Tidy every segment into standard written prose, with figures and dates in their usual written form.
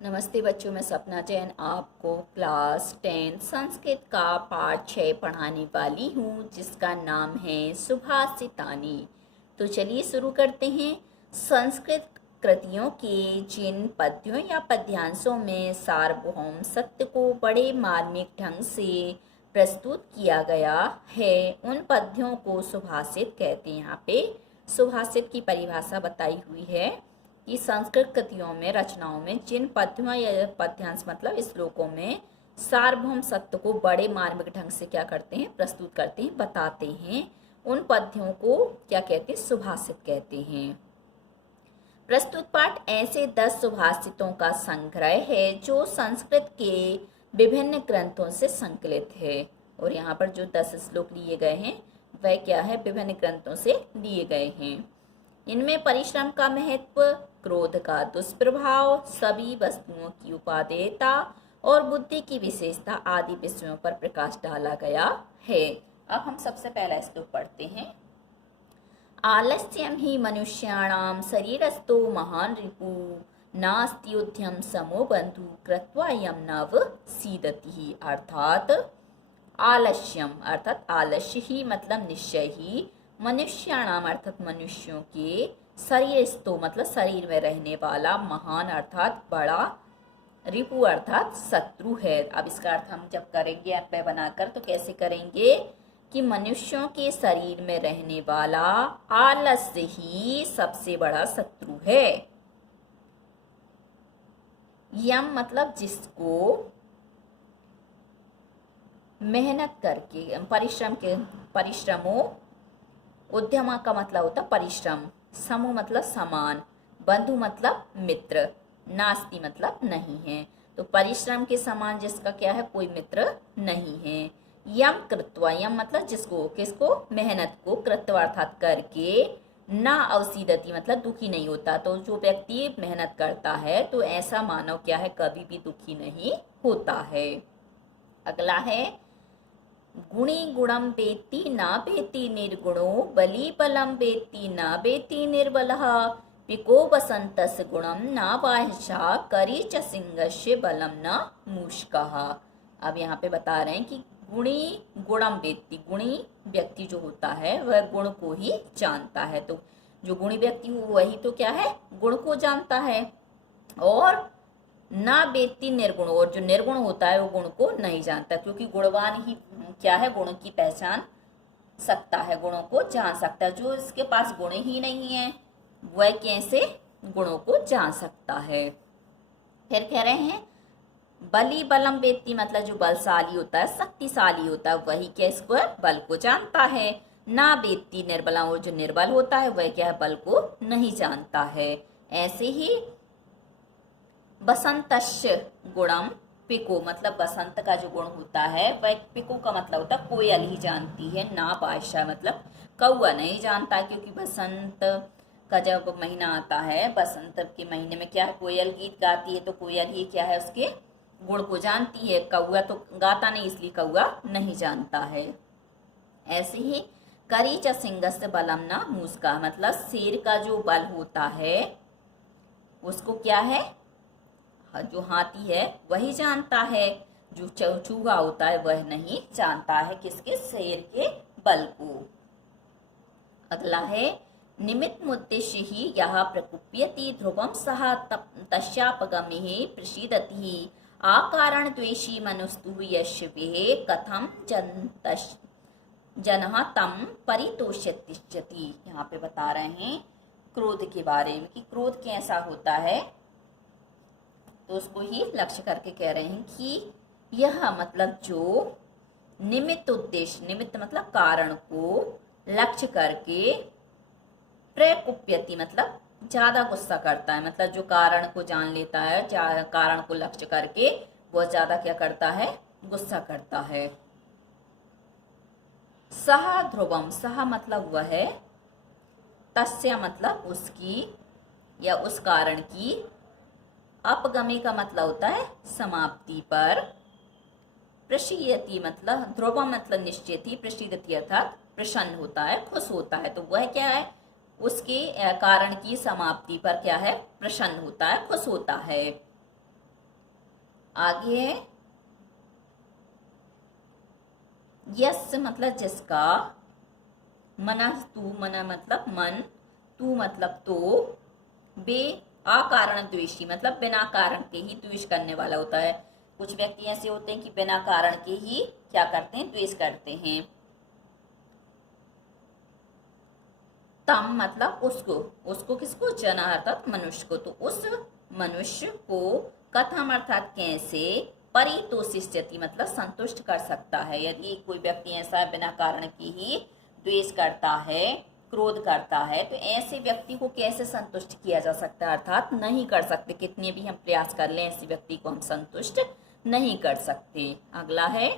नमस्ते बच्चों, मैं सपना जैन आपको क्लास 10 संस्कृत का पाठ 6 पढ़ाने वाली हूँ, जिसका नाम है सुभाषितानी। तो चलिए शुरू करते हैं। संस्कृत कृतियों के जिन पद्यों या पद्यांशों में सार्वभौम सत्य को बड़े मार्मिक ढंग से प्रस्तुत किया गया है, उन पद्यों को सुभाषित कहते हैं। यहाँ पे सुभाषित की परिभाषा बताई हुई है कि संस्कृत कृतियों में, रचनाओं में जिन पद्यों या पद्यांश मतलब श्लोकों में सार्वभौम सत्य को बड़े मार्मिक ढंग से क्या करते हैं, प्रस्तुत करते हैं, बताते हैं, उन पद्यों को क्या कहते हैं, सुभाषित कहते हैं। प्रस्तुत पाठ ऐसे 10 सुभाषितों का संग्रह है जो संस्कृत के विभिन्न ग्रंथों से संकलित है। और यहाँ पर जो 10 श्लोक लिए गए हैं वह क्या है, विभिन्न ग्रंथों से लिए गए हैं। इनमें परिश्रम का महत्व, क्रोध का दुष्प्रभाव, सभी वस्तुओं की उपादेयता और बुद्धि की विशेषता आदि विषयों पर प्रकाश डाला गया है। अब हम सबसे पहला श्लोक पढ़ते हैं। आलस्यम ही मनुष्याणाम शरीरस्थो महान रिपु, नास्ति उद्यम समो बंधु कृत्वा यम नव सीदति। अर्थात आलस्यम अर्थात आलस्य ही मतलब निश्चय ही, मनुष्याणाम अर्थात मनुष्यों के, शरीरस्थो मतलब शरीर में रहने वाला, महान अर्थात बड़ा, रिपु अर्थात शत्रु है। अब इसका अर्थ हम जब करेंगे अन्वय बनाकर तो कैसे करेंगे कि मनुष्यों के शरीर में रहने वाला आलस्य ही सबसे बड़ा शत्रु है। यम मतलब जिसको, मेहनत करके, परिश्रमों, उद्यमा का मतलब होता परिश्रम, समूह मतलब समान, बंधु मतलब मित्र, नास्ति मतलब नहीं है। तो परिश्रम के समान जिसका क्या है, कोई मित्र नहीं है। यम कृत्वा, यम मतलब जिसको, किसको, मेहनत को, कृत्वा अर्थात करके, ना अवसीदति मतलब दुखी नहीं होता। तो जो व्यक्ति मेहनत करता है तो ऐसा मानव क्या है, कभी भी दुखी नहीं होता है। अगला है गुणी गुणम वेत्ति न वेत्ति निर्गुणो, बली बलम वेत्ति न वेत्ति निर्बलः, पिको वसंतस्य गुणम न वाहिषा, करी च सिंहस्य बलम न मूषकः। अब यहाँ पे बता रहे हैं कि गुणी गुणम वेत्ति, गुणी व्यक्ति जो होता है वह गुण को ही जानता है। तो जो गुणी व्यक्ति हो वही तो क्या है, गुण को जानता है। और ना वेत्ति निर्गुण, और जो निर्गुण होता है वो गुण को नहीं जानता, क्योंकि गुणवान ही क्या है, गुण की पहचान सकता है, गुणों को जान सकता है। जो इसके पास गुण ही नहीं है वह कैसे गुणों को जान सकता है। फिर कह रहे हैं बली बलम वेत्ति मतलब जो बलशाली होता है, शक्तिशाली होता है, वही क्या इसको बल को जानता है। ना वेत्ति निर्बला, और जो निर्बल होता है वह क्या है, बल को नहीं जानता है। ऐसे ही बसंतस्य गुणम पिको मतलब बसंत का जो गुण होता है वह, पिको का मतलब होता है कोयल ही जानती है। ना बादशाह मतलब कौआ नहीं जानता, क्योंकि बसंत का जब महीना आता है, बसंत के महीने में क्या है, कोयल गीत गाती है, तो कोयल ही क्या है, उसके गुण को जानती है। कौआ तो गाता नहीं, इसलिए कौआ नहीं जानता है। ऐसे ही करी च सिंहस्य बलम न मूषका मतलब शेर का जो बल होता है उसको क्या है, जो हाथी है वही जानता है, जो चूहा होता है वह नहीं जानता है, किसके, शेर के बल को। अगला है निमित्त मुद्देश्य ही यह प्रकुप्यति ध्रुवम सह तस्यापगमे प्रसीदति, आकारण द्वेषी मनुस्तु यश्वे कथम जनः तम परितोष्यति। यहाँ पे बता रहे हैं क्रोध के बारे में कि क्रोध कैसा होता है, तो उसको ही लक्ष्य करके कह रहे हैं कि यह मतलब जो निमित्त उद्देश्य, निमित्त मतलब कारण को लक्ष्य करके, प्रकुप्यति मतलब ज्यादा गुस्सा करता है, मतलब जो कारण को जान लेता है, कारण को लक्ष्य करके वो ज्यादा क्या करता है, गुस्सा करता है। सह ध्रुवम, सह मतलब वह है, तस्य मतलब उसकी या उस कारण की, अपगमी का मतलब होता है समाप्ति पर, प्रसीदति मतलब, ध्रुवम मतलब निश्चित ही, प्रसीदति अर्थात प्रसन्न होता है, खुश होता है। तो वह क्या है, उसके कारण की समाप्ति पर क्या है, प्रसन्न होता है, खुश होता है। आगे है यस मतलब जिसका, मनः तू, मना मतलब मन, तू मतलब तो, बे अकारण द्वेषी मतलब बिना कारण के ही द्वेष करने वाला होता है। कुछ व्यक्ति ऐसे होते हैं कि बिना कारण के ही क्या करते हैं, द्वेष करते हैं। तम मतलब उसको, उसको किसको, जना अर्थात मनुष्य को, तो उस मनुष्य को कथम अर्थात कैसे, परितोषिष्यति मतलब संतुष्ट कर सकता है। यदि कोई व्यक्ति ऐसा बिना कारण की ही द्वेष करता है, क्रोध करता है, तो ऐसे व्यक्ति को कैसे संतुष्ट किया जा सकता है, अर्थात नहीं कर सकते। कितने भी हम प्रयास कर लें ऐसे व्यक्ति को हम संतुष्ट नहीं कर सकते। अगला है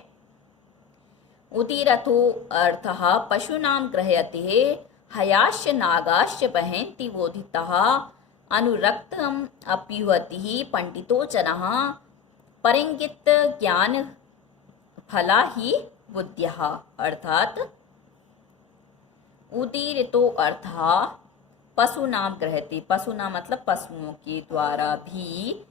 उदीरथो अर्थः पशूनां ग्रह्यते हयाश्च नागाश्च वहन्ति बोधितः अनुरक्तम् अप्युहति पंडितो जनः परिंगित ज्ञान फला ही बुद्ध्यः। अर्थात उदीरितो अर्थः पशुनाम ग्रहते, पशुनाम मतलब पशुओं के द्वारा भी,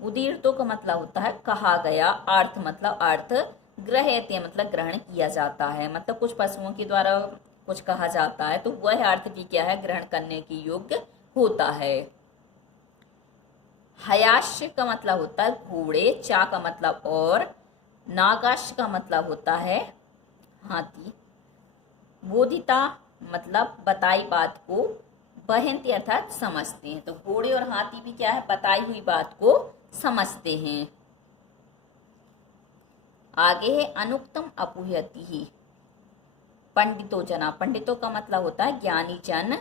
उदीरितो का मतलब होता है कहा गया, अर्थ मतलब अर्थ, ग्रहते मतलब ग्रहण किया जाता है, मतलब कुछ पशुओं के द्वारा कुछ कहा जाता है तो वह अर्थ भी क्या है, ग्रहण करने के योग्य होता है। हयाश्य का मतलब होता है घोड़े, चा का मतलब और, नागाश्य का मतलब होता है हाथी, बोधिता मतलब बताई बात को, बहनती अर्थात समझते हैं, तो घोड़े और हाथी भी क्या है, बताई हुई बात को समझते हैं। आगे है अनुक्तम अपुह्यति ही पंडितो जना, पंडितों का मतलब होता है ज्ञानी जन,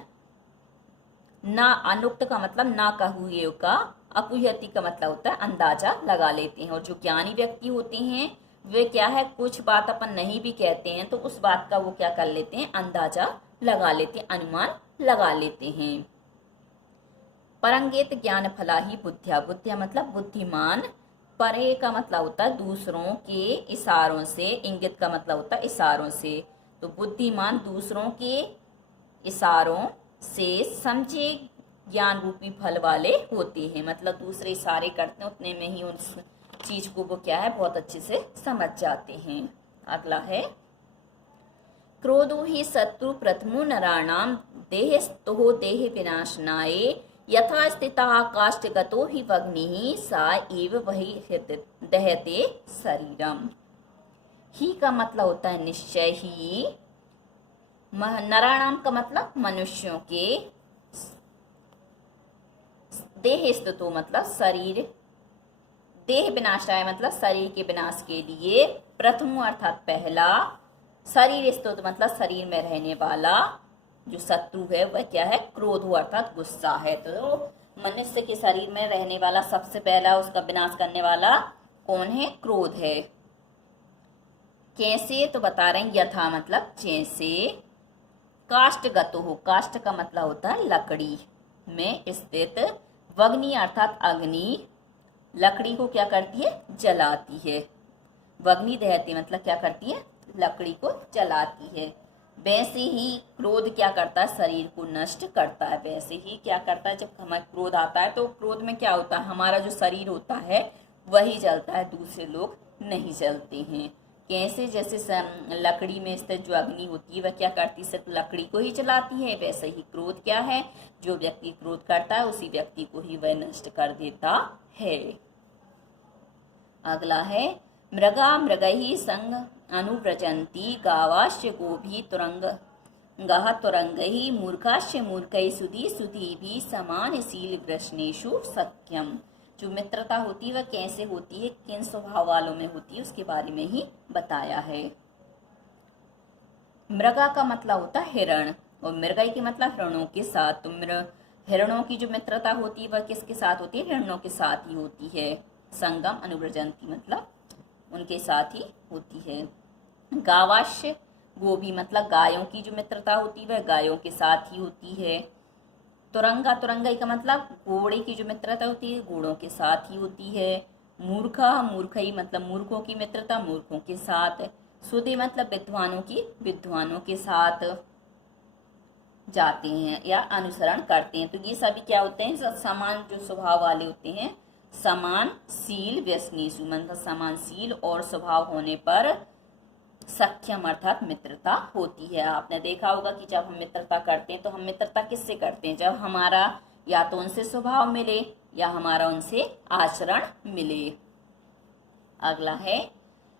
ना अनुक्त का मतलब ना कहुए का, अपुह्यति का मतलब होता है अंदाजा लगा लेते हैं। और जो ज्ञानी व्यक्ति होते हैं वे क्या है, कुछ बात अपन नहीं भी कहते हैं तो उस बात का वो क्या कर लेते हैं, अंदाजा लगा लेते हैं, अनुमान लगा लेते हैं। परंगेत ज्ञान फला ही बुद्धिया, बुद्धिया मतलब बुद्धिमान, परे का मतलब होता है दूसरों के इशारों से, इंगित का मतलब होता है इशारों से, तो बुद्धिमान दूसरों के इशारों से समझे ज्ञान रूपी फल वाले होते हैं, मतलब दूसरे इशारे करते हैं उतने में ही उस चीज को वो क्या है, बहुत अच्छे से समझ जाते हैं। अगला है क्रोधो ही शत्रु प्रथमो नराणाम देहस्तो देह विनाशनाय यथा स्थिता काष्ठगतो ही वग्नि सा एव वही दहते शरीरम। ही का मतलब होता है निश्चय ही, नराणाम का मतलब मनुष्यों के, देह स्थितो मतलब शरीर, देह विनाशाय मतलब शरीर के विनाश के लिए, प्रथमो अर्थात पहला, शरीर स्तोत्र मतलब शरीर में रहने वाला जो शत्रु है वह क्या है, क्रोध हो अर्थात गुस्सा है। तो मनुष्य के शरीर में रहने वाला सबसे पहला उसका विनाश करने वाला कौन है, क्रोध है। कैसे तो बता रहे हैं, यथा मतलब जैसे, काष्ठगतो हो, काष्ठ का मतलब होता है लकड़ी में स्थित, वग्नि अर्थात अग्नि, लकड़ी को क्या करती है, जलाती है, वग्नि दहती मतलब क्या करती है, लकड़ी को जलाती है। वैसे ही क्रोध क्या करता है, शरीर को नष्ट करता है। वैसे ही क्या करता है, जब हमें क्रोध आता है तो क्रोध में क्या होता है, हमारा जो शरीर होता है वही जलता है, दूसरे लोग नहीं जलते हैं। कैसे, जैसे लकड़ी में स्थित जो अग्नि होती है वह क्या करती है, सिर्फ लकड़ी को ही जलाती है, वैसे ही क्रोध क्या है, जो व्यक्ति क्रोध करता है उसी व्यक्ति को ही वह नष्ट कर देता है। अगला है मृगा मृगही संग अनुव्रजंती गावाश्च गोभी तुरंग गह तुरंगही मूर्खाश्च मूर्खै सुधी सुधी भी समानशील वृष्णेषु सख्यम। जो मित्रता होती है वह कैसे होती है, किन स्वभाव वालों में होती है, उसके बारे में ही बताया है। मृगा का मतलब होता है हिरण और मृगई के मतलब हिरणों के साथ। तो हिरणों की जो मित्रता होती है वह किसके साथ होती है, हिरणों के साथ ही होती है। संगम अनुव्रजंती मतलब उनके साथ ही होती है। गावाश्य गोभी मतलब गायों की जो मित्रता होती है वह गायों के साथ ही होती है। तुरंगा तुरंगाई का मतलब घोड़े की जो मित्रता होती है घोड़ों के साथ ही होती है। मूर्खा मूर्खई मतलब मूर्खों की मित्रता मूर्खों के साथ। सुधे मतलब विद्वानों की विद्वानों के साथ जाते हैं या अनुसरण करते हैं। तो ये सभी क्या होते हैं, समान जो स्वभाव वाले होते हैं समानशील व्यसनीसु मतलब समानशील और स्वभाव होने पर सख्यम अर्थात मित्रता होती है। आपने देखा होगा कि जब हम मित्रता करते हैं तो हम मित्रता किससे करते हैं? जब हमारा या तो उनसे स्वभाव मिले या हमारा उनसे आचरण मिले। अगला है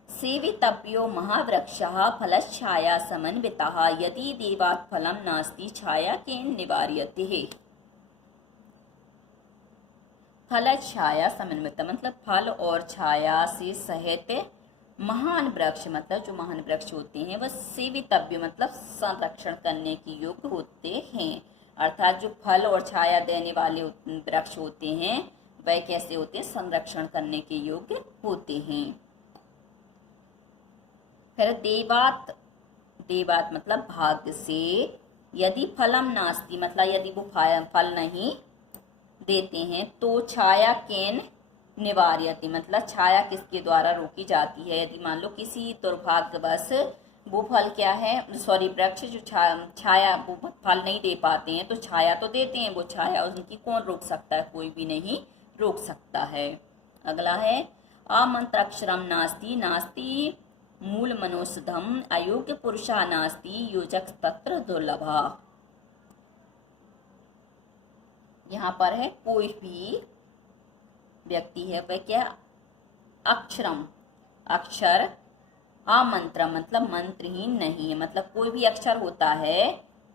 सेवितव्यो महावृक्षः फलच्छाया समन्वितः यदि देवात् फलं नास्ति छाया केन निवार्यते। फल छाया समन्वित मतलब फल और छाया से सहित महान वृक्ष मतलब जो महान वृक्ष होते हैं वह सेवितव्य मतलब संरक्षण करने के योग्य होते हैं। अर्थात जो फल और छाया देने वाले वृक्ष होते हैं वह कैसे होते हैं? संरक्षण करने के योग्य होते हैं। फिर देवात, देवात मतलब भाग्य से, यदि फलम नास्ति मतलब यदि वो फल नहीं देते हैं तो छाया केन निवार्यति मतलब छाया किसके द्वारा रोकी जाती है? यदि मान लो किसी दुर्भाग्यवश वो फल क्या है वृक्ष जो छाया वो फल नहीं दे पाते हैं तो छाया तो देते हैं, वो छाया उनकी कौन रोक सकता है? कोई भी नहीं रोक सकता है। अगला है अमंत्राक्षरम नास्ति नास्ति मूल मनोषधम अयोग्य पुरुषा नास्ति योजक तत्र दुर्लभा। यहाँ पर है कोई भी व्यक्ति है वह क्या? अक्षरम अक्षर, अमंत्र मतलब मंत्रहीन नहीं है मतलब कोई भी अक्षर होता है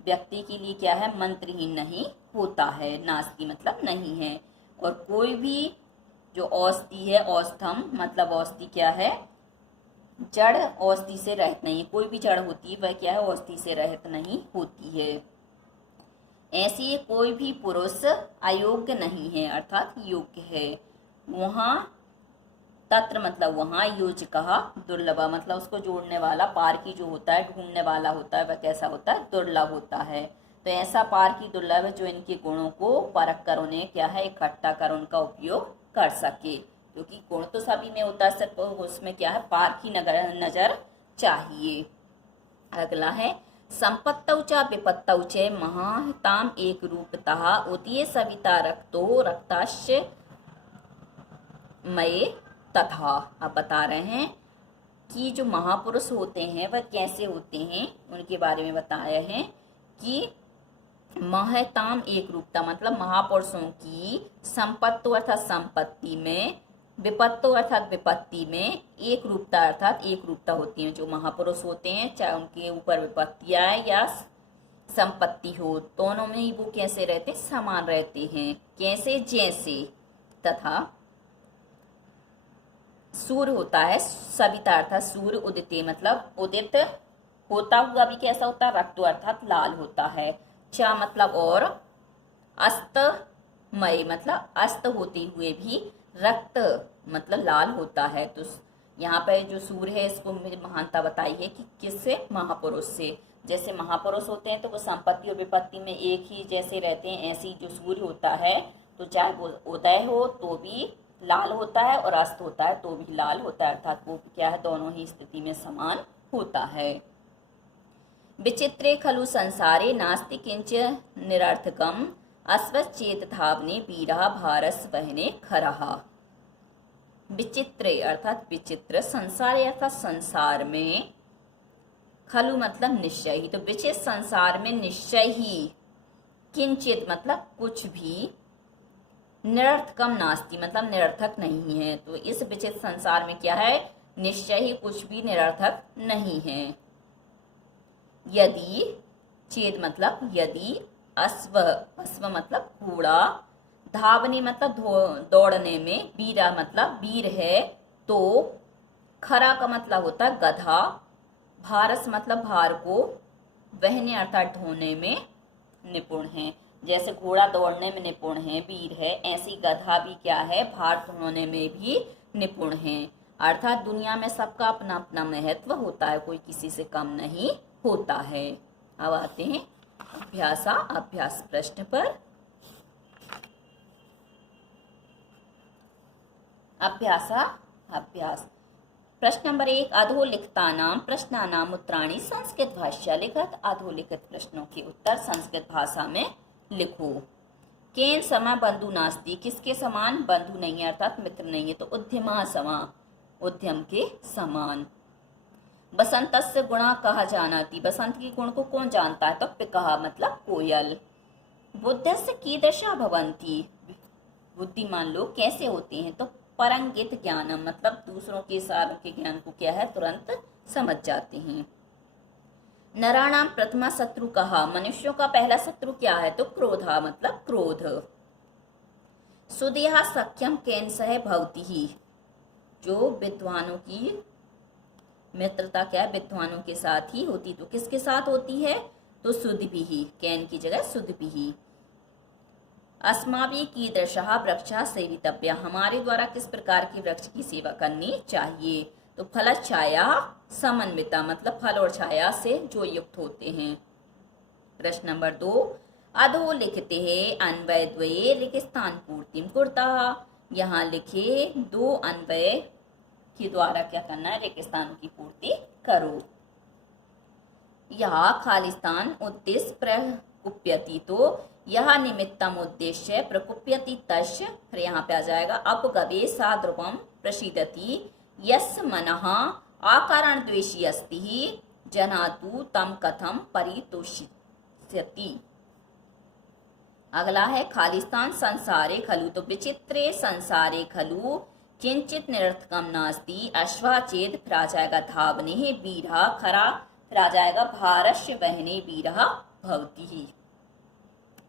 व्यक्ति के लिए क्या है? मंत्रहीन नहीं होता है। नास्ति मतलब नहीं है। और कोई भी जो औषधि है औषधम मतलब औषधि क्या है? जड़ औषधि से रहित नहीं है। कोई भी जड़ होती है वह क्या है? औषधि से रहित नहीं होती है। ऐसी कोई भी पुरुष अयोग्य नहीं है अर्थात योग्य है। वहाँ तत्र मतलब वहाँ योज कहा दुर्लभा मतलब उसको जोड़ने वाला पारकी जो होता है ढूंढने वाला होता है वह कैसा होता है? दुर्लभ होता है। तो ऐसा पारकी दुर्लभ है जो इनके गुणों को परख कर उन्हें क्या है? इकट्ठा कर उनका उपयोग कर सके। क्योंकि गुण तो सभी में होता है, सिर्फ उसमें क्या है? पारकी नजर चाहिए। अगला है संपत्तौ च विपत्तौ च महाताम एक रूपतः उदये सविता रक्तो रक्ताश्च मये तथा। अब बता रहे हैं कि जो महापुरुष होते हैं वह कैसे होते हैं उनके बारे में बताया है कि महताम एक रूपता मतलब महापुरुषों की संपत्ति अर्थात संपत्ति में, विपत्तो अर्थात विपत्ति में, एक रूपता अर्थात एक रूपता होती है। जो महापुरुष होते हैं चाहे उनके ऊपर विपत्ति आए या संपत्ति हो दोनों में ही वो कैसे रहते? समान रहते हैं। कैसे? जैसे तथा सूर्य होता है सविता अर्थात सूर्य उदित मतलब उदित होता हुआ भी कैसा होता है? रक्त अर्थात लाल होता है। चा मतलब और, अस्तमय मतलब अस्त होते हुए भी रक्त मतलब लाल होता है। तो यहाँ पे जो सूर्य है इसको महानता बताई है कि किससे? महापुरुष से। जैसे महापुरुष होते हैं तो वो संपत्ति और विपत्ति में एक ही जैसे रहते हैं, ऐसी जो सूर्य होता है तो चाहे वो उदय हो तो भी लाल होता है और अस्त होता है तो भी लाल होता है अर्थात वो क्या है? दोनों ही स्थिति में समान होता है। विचित्रे खलु संसारे नास्ति किंच निरर्थकम अस्वचेत धावने वीरा भारस वहने खरहा। विचित्रे अर्थात विचित्र, संसारे अर्थात संसार में, खलु मतलब निश्चय ही, तो विचित्र संसार में निश्चय ही, किंचित मतलब कुछ भी, निरर्थकम नास्ति मतलब निरर्थक नहीं है। तो इस विचित्र संसार में क्या है? निश्चय ही कुछ भी निरर्थक नहीं है। यदि, चेत मतलब यदि, अश्व अश्व मतलब घोड़ा, धावने मतलब दौड़ने में, वीरा मतलब वीर है, तो खरा का मतलब होता है गधा, भारस मतलब भार को, वहने अर्थात ढोने में निपुण है। जैसे घोड़ा दौड़ने में निपुण है, वीर है, ऐसी गधा भी क्या है? भार ढोने में भी निपुण है। अर्थात दुनिया में सबका अपना अपना महत्व होता है, कोई किसी से कम नहीं होता है। अब आते हैं अभ्यास प्रश्न पर। अभ्यास प्रश्न नंबर 1 अधोलिखितानां प्रश्नानां उत्तराणि संस्कृत भाषा लिखत। अधोलिखित प्रश्नों के उत्तर संस्कृत भाषा में लिखो। केन समा बंधु नास्ति, किसके समान, बंधु नहीं है अर्थात मित्र नहीं है, तो उद्यमा समा, उद्यम के समान। बसंतस्य गुणा कहा जानाति, बसंत की गुण को कौन जानता है, तो पिकः मतलब कोयल। बुद्धस्य कीदृशा भवन्ति, बुद्धिमान लोग कैसे होते हैं, तो परंगित ज्ञानम मतलब दूसरों के सारों के ज्ञान को क्या है तुरंत समझ जाते हैं। नराणाम प्रथमा शत्रु कहा, मनुष्यों का पहला शत्रु क्या है, तो क्रोधा मतलब क्रोध। सुदेहा सख्यम केन सह भवति ही, जो विद्वानों की मित्रता क्या है, विद्वानों के साथ ही होती, तो किसके साथ होती है, तो सुदभिः, कैन की जगह सुदभिः। अस्माभिः कीदृशः वृक्षः सेवितव्यः, हमारे द्वारा किस प्रकार के वृक्ष की सेवा करनी चाहिए, तो फल छाया समन्विता मतलब फल और छाया से जो युक्त होते हैं। प्रश्न नंबर 2, अधो लिखते हैं अन्वय द्वये रिक्तस्थान पूर्तिम कुरुतः, यहाँ लिखे दो अन्वय के द्वारा क्या करना है, रिक्तस्थानों की पूर्ति करो। यह खालिस्तान उद्देश्य प्रकुप्यति, तो यह निमित्तम उद्देश्य प्रकुप्यति तस्य, फिर यहाँ पे आ जाएगा अपगवे साध्रुवम प्रसीदति यस्य मनः आकारण द्वेषी अस्ति जनातु तम कथम परितोषिष्यति। अगला है खालिस्तान संसारे खलु, तो विचित्रे संसारे खलु किंचित निरर्थकम नास्ति अश्वा चेद, फिर आ जाएगा धावने वीरः खरा, फिर आ जाएगा भारस्य वहने वीरः भवति।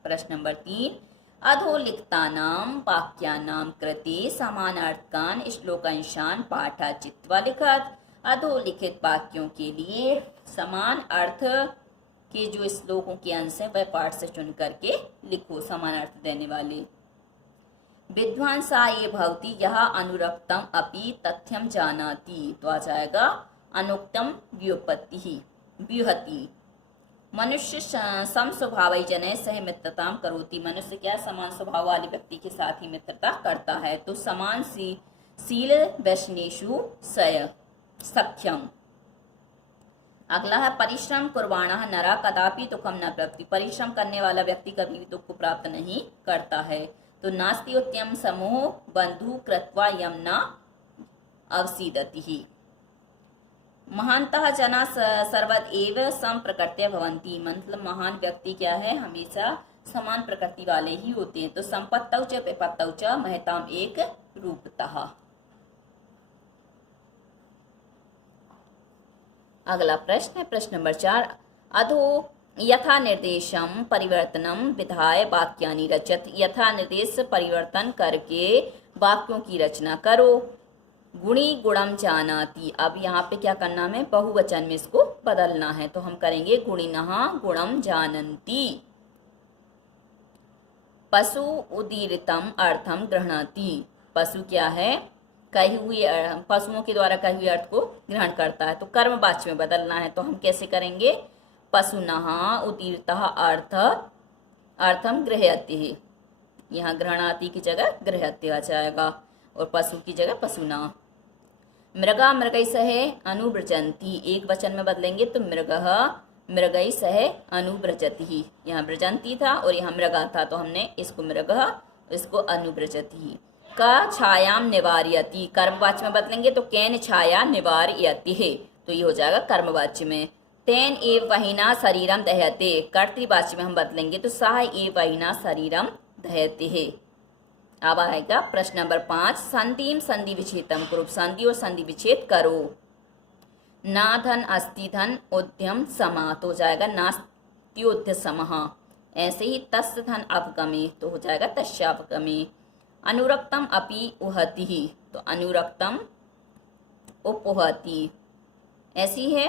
प्रश्न नंबर 3, अधोलिखितानां वाक्यानां कृते समानार्थकान् श्लोकांशान् पाठा चित्वा लिखत, अधोलिखित वाक्यों के लिए समान अर्थ के जो श्लोकों के अंश है वह पाठ से चुन करके लिखो, समान अर्थ देने वाले। विद्वान सा ये भवति यह अनुरक्तम अपि तथ्यम जानाति, तो आ जाएगा अनुक्तम व्युत्पत्ति व्यूहति। मनुष्य सम स्वभाव जने सह मित्रता करोति, मनुष्य क्या समान स्वभाव वाले व्यक्ति के साथ ही मित्रता करता है, तो समान शील वैष्णेषु सय सख्यम। अगला है परिश्रम कुर्वाणः नरा कदापि दुखम न प्राप्ति, परिश्रम करने वाला व्यक्ति कभी भी दुख को प्राप्त नहीं करता है, तो नास्ति उद्यम समूह बंधु कृत्वा यम न अवसीदति। महानतः जना सर्वद एव सम प्रकृत्य भवन्ति, मतलब महान व्यक्ति क्या है, हमेशा समान प्रकृति वाले ही होते हैं, तो संपत्तौ च विपत्तौ च महताम एक रूपतः। अगला प्रश्न है प्रश्न नंबर 4, अधो यथा निर्देशम परिवर्तनम विधाय वाक्यानि रचत, यथा निर्देश परिवर्तन करके वाक्यों की रचना करो। गुणी गुणम जानाति, अब यहाँ पे क्या करना है, बहुवचन में इसको बदलना है, तो हम करेंगे गुणिनः गुणम जानन्ति। पशु उदीरितम अर्थम गृह्णाति, पशु क्या है, कही हुई पशुओं के द्वारा कही हुई अर्थ को ग्रहण करता है, तो कर्मवाच्य में बदलना है, तो हम कैसे करेंगे, पशुनः उदीरितः अर्थम गृह्यति, यहाँ गृह्णाति की जगह गृह्यति आ जाएगा और पशु की जगह पशुना। मृगा मृगै सह अनुव्रजन्ति, एक वचन में बदलेंगे तो मृगः मृगै सह अनुव्रजति, यहाँ व्रजन्ति था और यहाँ मृगा था, तो हमने इसको मृगः इसको अनुव्रजति। का छायाम निवार्यति, कर्मवाच्य में बदलेंगे तो कैन छाया निवार्यति है, तो ये हो जाएगा कर्मवाच्य में। तेन एव वहिना शरीरम दह्यते, कर्तृवाच्य में हम बदलेंगे तो सह एव वहिना शरीरम दह्यते है। अब आएगा प्रश्न नंबर 5, संधिम संधि विच्छेदम कुरु, संधि और संधि विच्छेद करो। ना धन अस्ति धन उद्यम समा, तो हो जाएगा नास्त्योद्य समः। ऐसे ही तस्य धन अपगमे, तो हो जाएगा तस्यापगमे। अनुरक्तम अपि उहति, तो अनुरक्तम उपहति। ऐसी है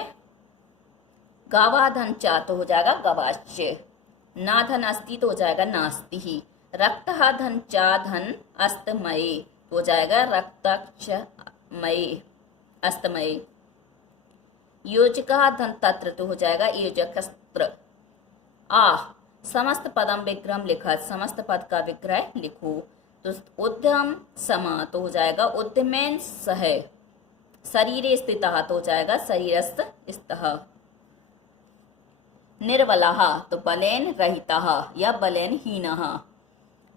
गावा धन चा, तो हो जाएगा गवाच्च। ना धन अस्ति तो हो जाएगा नास्ति ही। रक्तः धन चा धन अस्तमये, तो हो जाएगा रक्तक्षमये अस्तमये। योजकः धन तत्र, तो हो जाएगा योजकस्त्र। समस्त पदम विग्रह लिखा, समस्त पद का विग्रह लिखो, तो उद्यम समा, तो हो जाएगा उद्यमेन सह। शरीरे स्थितः, तो हो जाएगा शरीरस्थ स्तः। निर्बलः, तो बलेन रहितः या बलेन हीनः।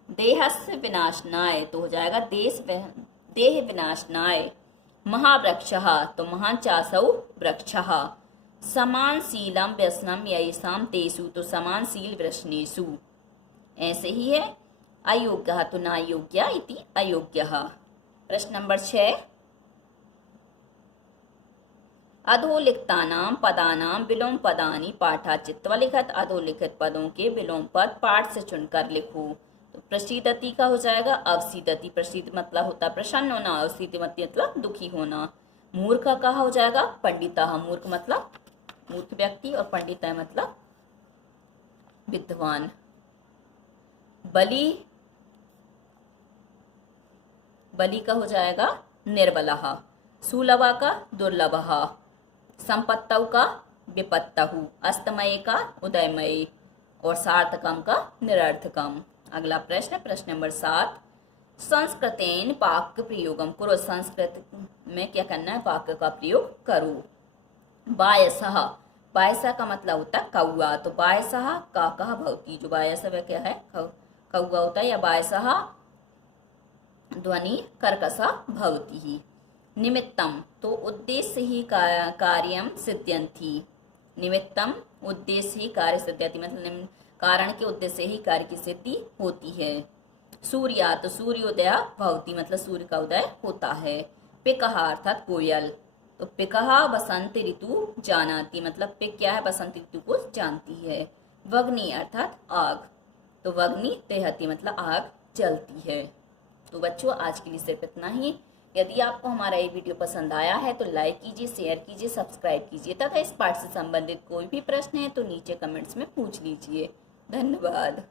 देहस्य विनाशनाय तो हो जाएगा देह विनाशनाय। महावृक्षः तो महान चासौ वृक्षः। समान शीलम व्यसनम येषां तेषु तो समान शील व्यसनेषु। ऐसे ही है अयोग्यः तो न योग्य इति अयोग्यः। प्रश्न नंबर 6, अधोलिखितानां पदानां विलोम पदानि पाठाचित्वा लिखत। अधोलिखित पदों के विलोम पद पाठ से चुनकर लिखो। तो प्रसीदति का हो जाएगा अवसीदति। प्रसीद मतलब होता प्रसन्न होना, अवसीद मतलब दुखी होना। मूर्ख का हो जाएगा पंडितः। मूर्ख मतलब मूर्ख व्यक्ति और पंडितः मतलब विद्वान। बलि का हो जाएगा निर्बलः। सुलभः का दुर्लभः। संपत्तौ का विपत्तहु। अस्तमय का उदयमय और सार्थकम का निरर्थकम। अगला प्रश्न, प्रश्न नंबर 7, संस्कृतेन वाक्य प्रयोगम करो। संस्कृत में क्या करना है, वाक्य का प्रयोग करो। बायसः, बायसा का मतलब होता है कौआ। तो बायसः काकः भवति। जो बायसः वह क्या है, कौआ होता है। या बायसः ध्वनि कर्कशा भवति। निमित्तम तो उद्देश्य ही कार्यम सिद्ध्यन्ति। निमित्तम उद्देश्य ही कार्य सिद्ध्यति मतलब कारण के उद्देश्य ही कार्य की सिद्धि होती है। सूर्या तो सूर्योदय भवति मतलब सूर्य का उदय होता है। पिकः अर्थात कोयल। तो पिकः बसंत ऋतु जानाति मतलब पिक क्या है, बसंत ऋतु को जानती है। वग्नि अर्थात आग। तो वग्नि दहति मतलब आग जलती है। तो बच्चों आज के लिए सिर्फ इतना ही। यदि आपको हमारा ये वीडियो पसंद आया है तो लाइक कीजिए, शेयर कीजिए, सब्सक्राइब कीजिए तथा इस पाठ से संबंधित कोई भी प्रश्न है तो नीचे कमेंट्स में पूछ लीजिए। धन्यवाद।